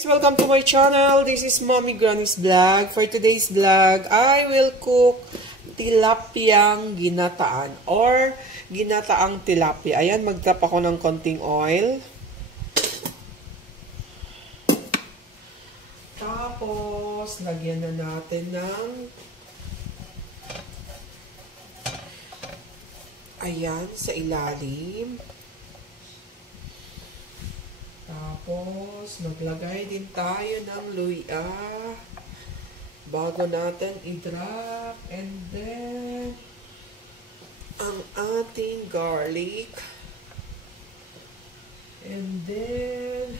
Welcome to my channel. This is Mommy Granny's vlog. For today's vlog, I will cook tilapiyang ginataan or ginataang tilapia. Ayan, mag-tap ako ng konting oil. Tapos, lagyan na natin ng ayan, sa ilalim. Tapos, maglagay din tayo ng luya bago natin i-drop. And then, ang ating garlic. And then,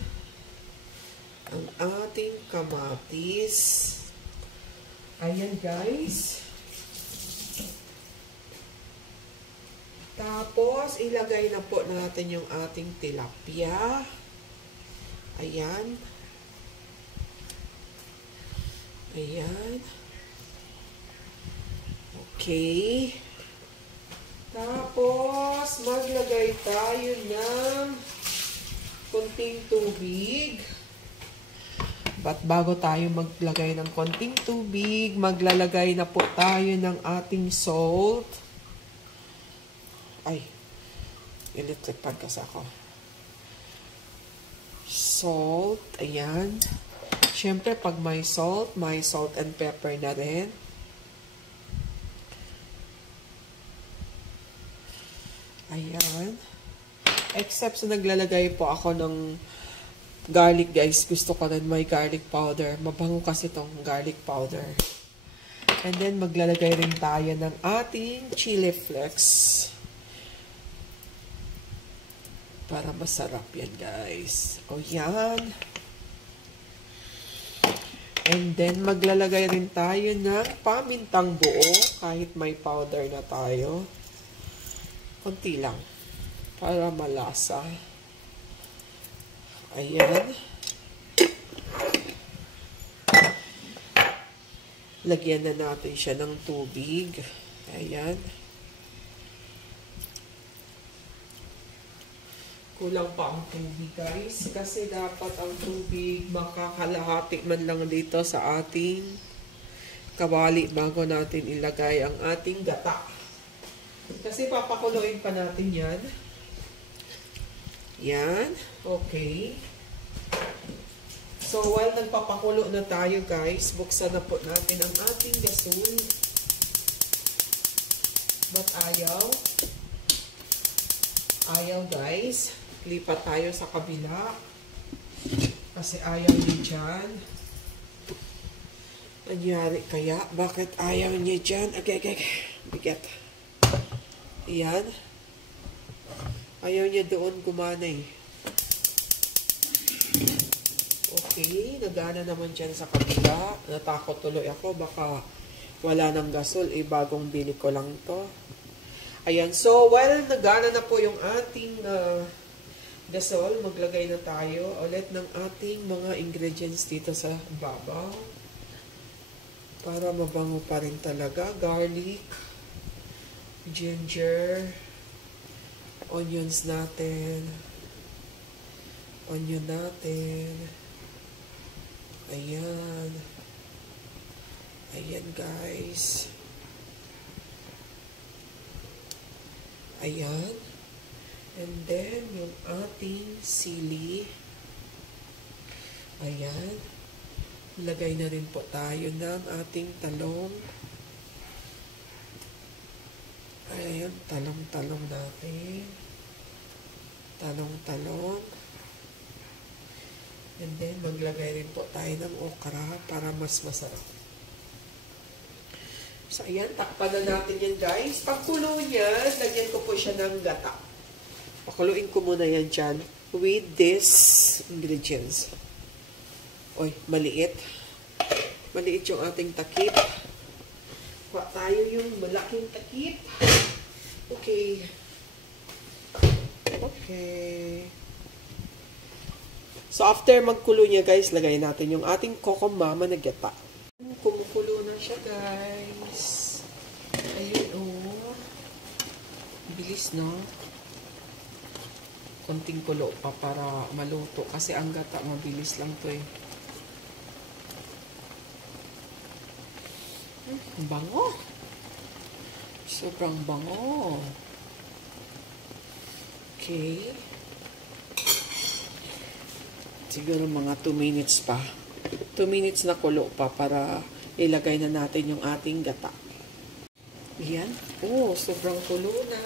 ang ating kamatis. Ayan guys. Tapos, ilagay na po natin yung ating tilapia. Ayan. Ayan. Okay. Tapos, maglagay tayo ng konting tubig. But bago tayo maglagay ng konting tubig, maglalagay na po tayo ng ating salt. Ay, electric pad kasi ako. Salt, ayan. Siyempre, pag may salt and pepper na rin. Ayan. Except sa naglalagay po ako ng garlic, guys. Gusto ko rin may garlic powder. Mabango kasi itong garlic powder. And then, maglalagay rin tayo ng ating chili flakes. Para masarap yan, guys. O, yan. And then, maglalagay rin tayo ng pamintang buo. Kahit may powder na tayo. Konti lang. Para malasa. Ayan. Lagyan na natin siya ng tubig. Ayan. Kulang pa ang tubig, guys. Kasi dapat ang tubig makakalahati man lang dito sa ating kawali bago natin ilagay ang ating gata. Kasi papakuluin pa natin yan. Yan. Okay. So, while nagpapakulo na tayo, guys, buksan na po natin ang ating gasol. But ayaw. Ayaw, guys. Lipat tayo sa kabila. Kasi ayaw niya dyan. Anyari kaya? Bakit ayaw niya dyan? Okay. Bigat. Ayan. Ayaw niya doon gumanay. Okay. Nagana naman dyan sa kabila. Natakot tuloy ako. Baka wala ng gasol. Bagong bili ko lang to. Ayan. So, while nagana na po yung ating gasol, maglagay na tayo ulit ng ating mga ingredients dito sa babaw. Para mabango pa rin talaga. Garlic, ginger, onions natin, onion natin. Ayan. Ayan, guys. Ayan. And then, yung ating sili. Ayan. Lagay na rin po tayo ng ating talong. Ayan, talong-talong natin. Talong-talong. And then, maglagay rin po tayo ng okra para mas masarap. So, ayan, takpan na natin yan, guys. Pagkulo niya, lagyan ko po siya ng gata. Pakuluin ko muna yan dyan with these ingredients. Oy, maliit. Maliit yung ating takip. Kuha tayo yung malaking takip. Okay. Okay. So, after magkulo niya, guys, lagay natin yung ating kokomama na gata. Kumukulo na siya, guys. Ayun, oh. Bilis, no? konting kulo pa para maluto. Kasi ang gata, mabilis lang to eh. Bango. Sobrang bango. Okay. Siguro mga 2 minutes pa. 2 minutes na kulo pa para ilagay na natin yung ating gata. Yan. Oh, sobrang kulo na.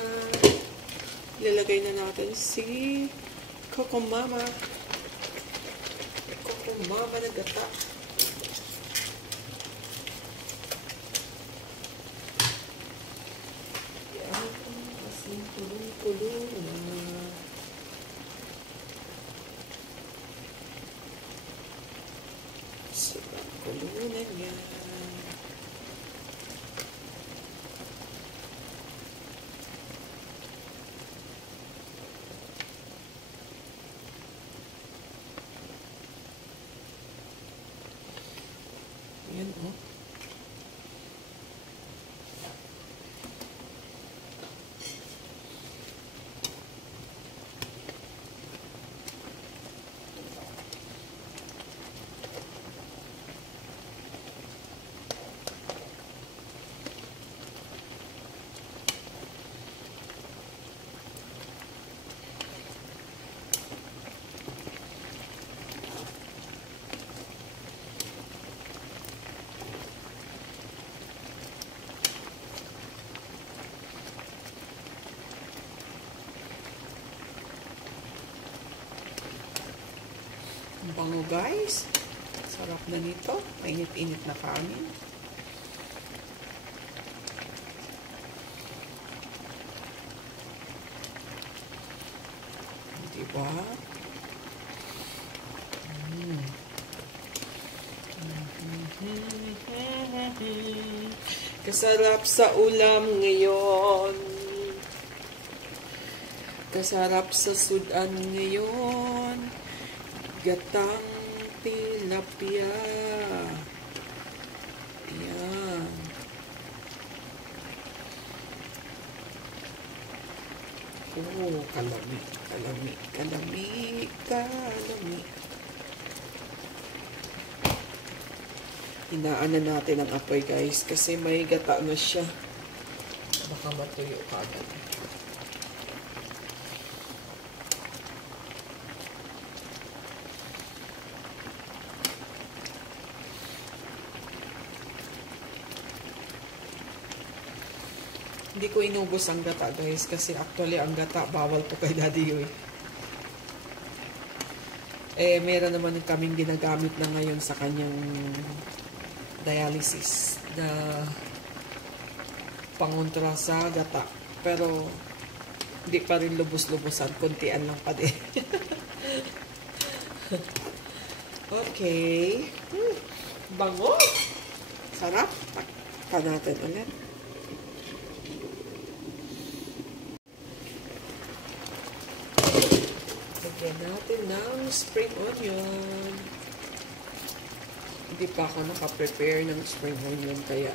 Ilalagay na natin si Coco Mama. Coco Mama na gata. Yan. Kasi kulong-kulo na. Sobrang kulo na yan. Yan, oh. Bango guys. Sarap na nito. Mainit-init na kanin. Diba? Kasarap sa ulam ngayon. Kasarap sa sudan ngayon. Gatang tilapia. Yan. Oh, kalami, kalami, kalami, kalami. Hinaan na natin ang apoy guys kasi may gata na siya. Baka matuyo ka agad. Hindi ko inubos ang gata guys kasi actually ang gata bawal po kay Daddy Yoy. Eh meron naman kaming ginagamit na ngayon sa kanyang dialysis na pangontra sa gata. Pero hindi pa rin lubos-lubosan, kuntian lang pa din. Okay. Bango. Sarap. Takpan natin ulit. Lagyan natin ng spring onion. Hindi pa ako nakaprepare ng spring onion kaya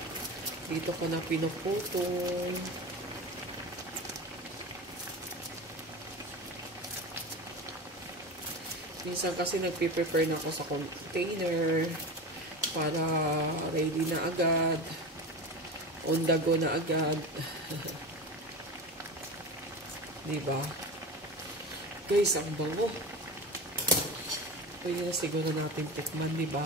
dito ko na pinuputol. Minsan kasi nagpiprepare na ako sa container para ready na agad. On the go na agad. Diba? Guys, ang bango. Pwede na siguro natin tikman, diba?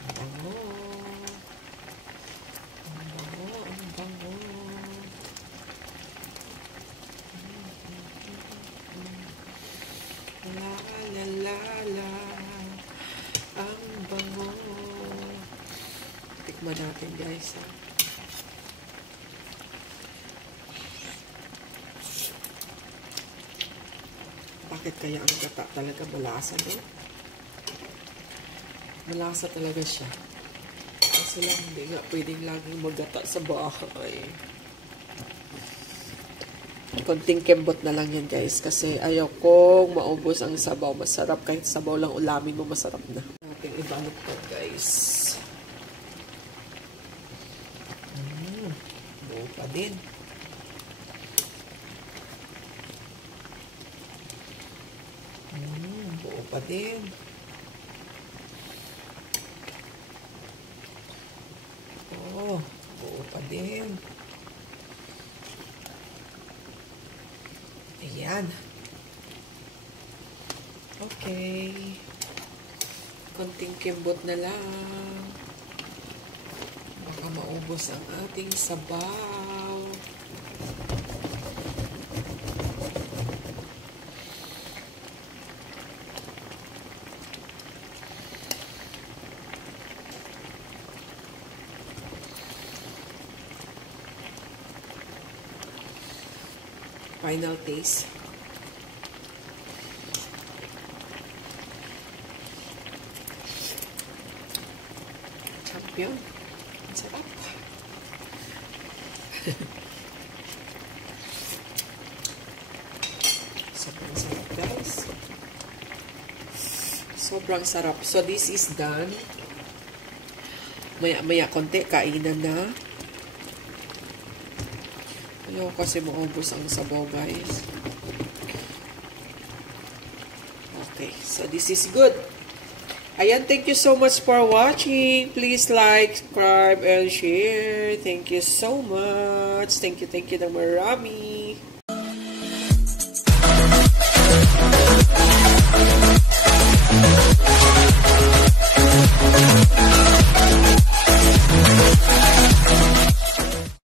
Ang bango. Ang bango, ang bango. La la la la. Ang bango. Tikman natin guys ha. Bakit kaya ang gata talaga malasa no? Malasa talaga siya. Kasi lang hindi nga pwedeng laging maggata sa bahay. Konting kembot na lang yan guys kasi ayaw kong maubos ang sabaw. Masarap kahit sabaw lang ulamin mo masarap na. Natin ibalot to guys. Buo pa din. pa din. Oh, buo pa din. Ayan. Okay. Konting kimbot na lang. Baka maubos ang ating sabaw. Final taste. Champion. Ang sarap. Sobrang sarap, guys. Sobrang sarap. So, this is done. Maya-maya konti, kainan na. Ayaw kasi maubos ang sabaw, guys. Okay, so this is good. Ayan, thank you so much for watching. Please like, subscribe, and share. Thank you so much. Thank you na marami.